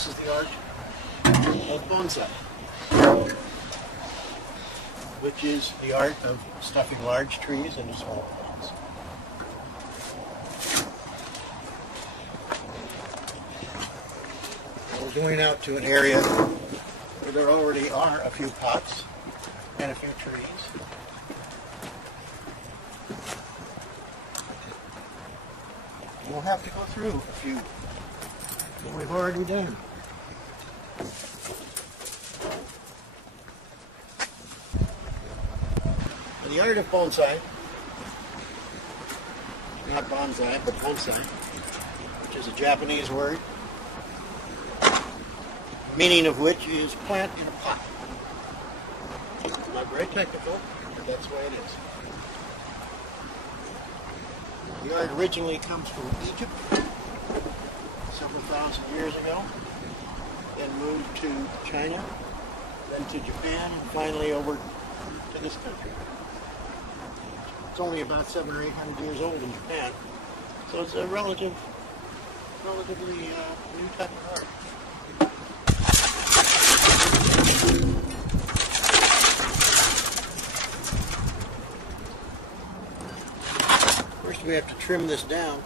This is the art of bonsai, which is the art of stuffing large trees into small pots. We're going out to an area where there already are a few pots and a few trees. We'll have to go through a few that we've already done. The art of bonsai, not bonsai, but bonsai, which is a Japanese word, meaning of which is plant in a pot. It's not very technical, but that's the way it is. The art originally comes from Egypt several thousand years ago, then moved to China, then to Japan, and finally over to this country. It's only about 700 or 800 years old in Japan, so it's a relatively new type of art. First we have to trim this down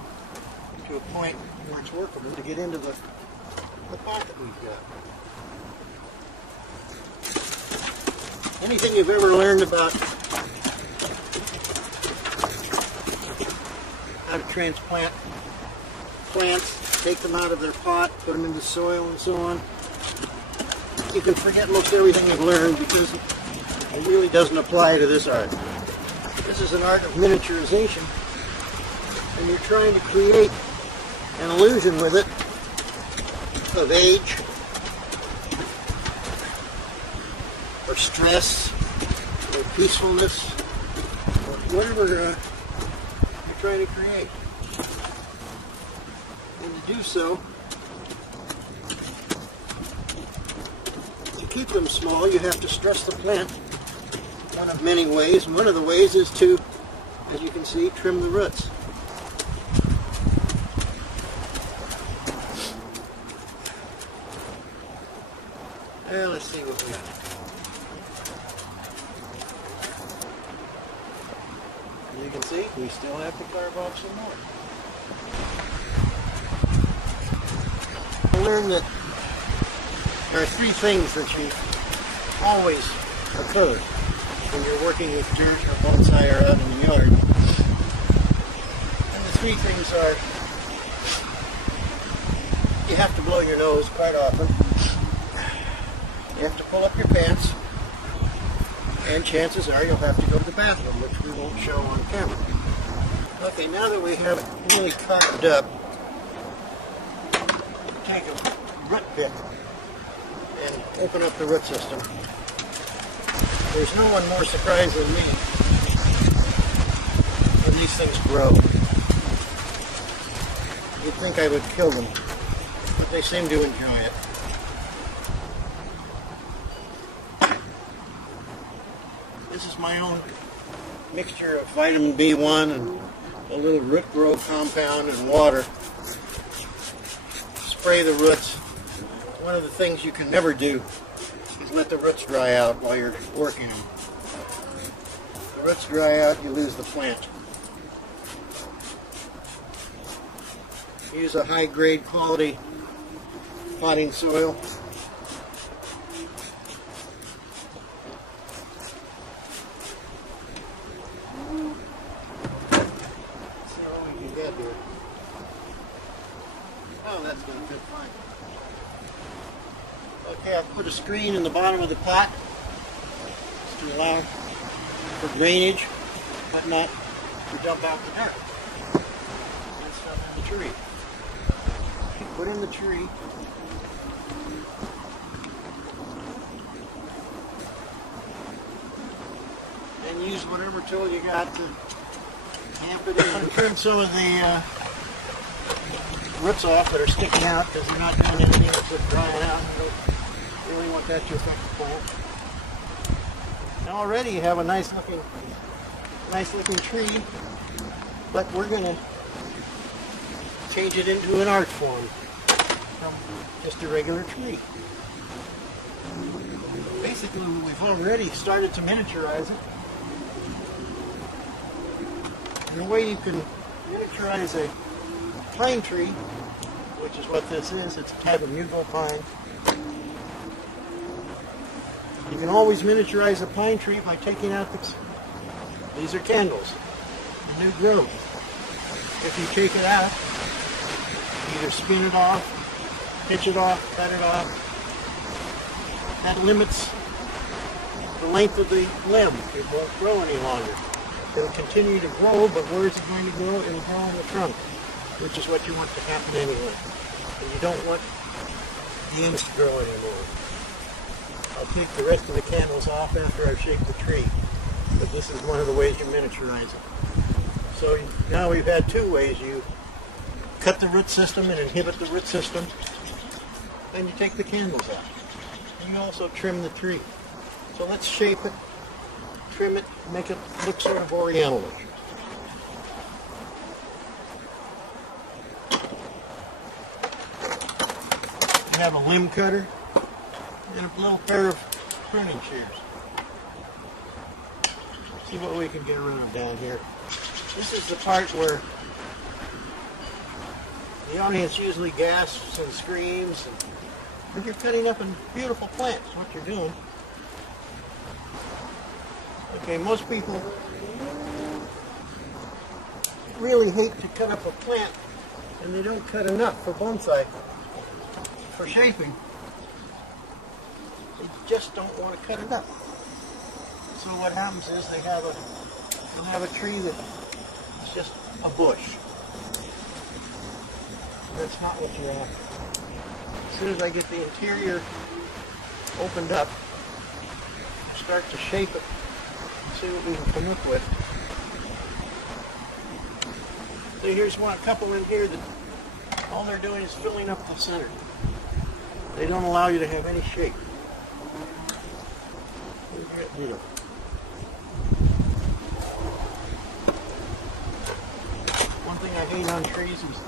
to a point where it's workable to get into the pot that we've got. Anything you've ever learned about how to transplant plants, take them out of their pot, put them into soil and so on, you can forget most everything you've learned because it really doesn't apply to this art. This is an art of miniaturization, and you're trying to create an illusion with it of age or stress or peacefulness or whatever you're trying to create. And to do so, to keep them small, you have to stress the plant one of many ways. And one of the ways is to, as you can see, trim the roots. Well, let's see what we got. As you can see, we still have to carve off some more. I learned that there are three things that should always occur when you're working with dirt or bonsai or out in the yard. And the three things are, you have to blow your nose quite often. You have to pull up your pants, and chances are you'll have to go to the bathroom, which we won't show on camera. Okay, now that we have it really carved up, take a root pick and open up the root system. There's no one more surprised than me when these things grow. You'd think I would kill them, but they seem to enjoy it. This is my own mixture of vitamin B1 and a little root growth compound and water. Spray the roots. One of the things you can never do is let the roots dry out while you're working them. If the roots dry out, you lose the plant. Use a high-grade quality potting soil. Oh, that's going to fit fine. Okay, I've put a screen in the bottom of the pot just to allow for drainage, but not to dump out the dirt and stuff in the tree. Put in the tree. And use whatever tool you got to tamp it in. Trim some of the roots off that are sticking out because they're not doing anything except drying out. You don't really want that to affect the plant. Now already you have a nice looking tree, but we're going to change it into an art form. from just a regular tree. Basically, we've already started to miniaturize it. And the way you can miniaturize a pine tree, which is what this is, it's a type of mugo pine. You can always miniaturize a pine tree by taking out these are candles, the new growth. If you take it out, either spin it off, pitch it off, cut it off. That limits the length of the limb. It won't grow any longer. It'll continue to grow, but where is it going to grow? It'll grow in the trunk, which is what you want to happen anyway. And you don't want the ends to grow anymore. I'll take the rest of the candles off after I've shaped the tree. But this is one of the ways you miniaturize it. So now we've had two ways. You cut the root system and inhibit the root system, and you take the candles out. And you also trim the tree. So let's shape it, trim it, make it look sort of oriental-ish. You have a limb cutter and a little pair of pruning shears. See what we can get rid of down here. This is the part where the audience usually gasps and screams, but you're cutting up a beautiful plant, is what you're doing. Okay, most people really hate to cut up a plant, and they don't cut enough for bonsai, for shaping. They just don't want to cut it up. So what happens is they'll have a tree that is just a bush. That's not what you're after. As soon as I get the interior opened up, start to shape it, and see what we can come up with. So here's a couple in here that all they're doing is filling up the center. They don't allow you to have any shape. Beautiful. One thing I hate on trees is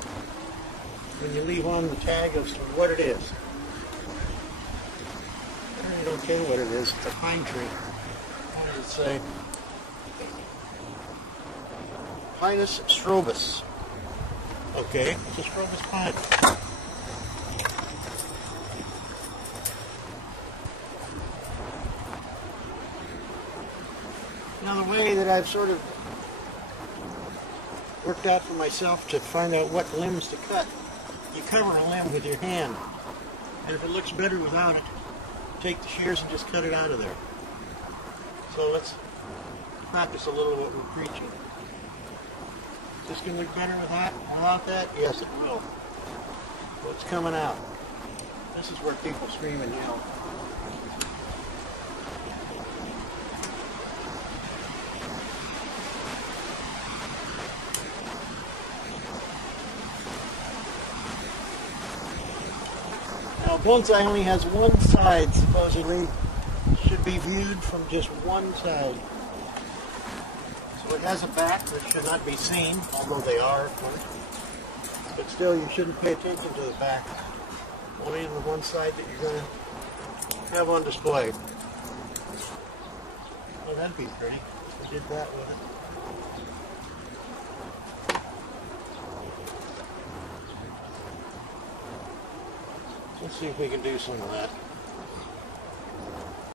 when you leave on the tag of what it is. I really don't care what it is. It's a pine tree. What does it say? Pinus strobus. Okay, it's a strobus pine. Now the way that I've sort of worked out for myself to find out what limbs to cut, you cover a limb with your hand, and if it looks better without it, take the shears and just cut it out of there. So let's practice a little what we're preaching. Is this going to look better without that? Yes, it will. What's coming out? This is where people scream and yell. Bonsai only has one side, supposedly. Should be viewed from just one side. So it has a back that should not be seen, although they are, of course. But still, you shouldn't pay attention to the back. Only the one side that you're going to have on display. Oh, that'd be pretty. We did that with it. Let's see if we can do some of that.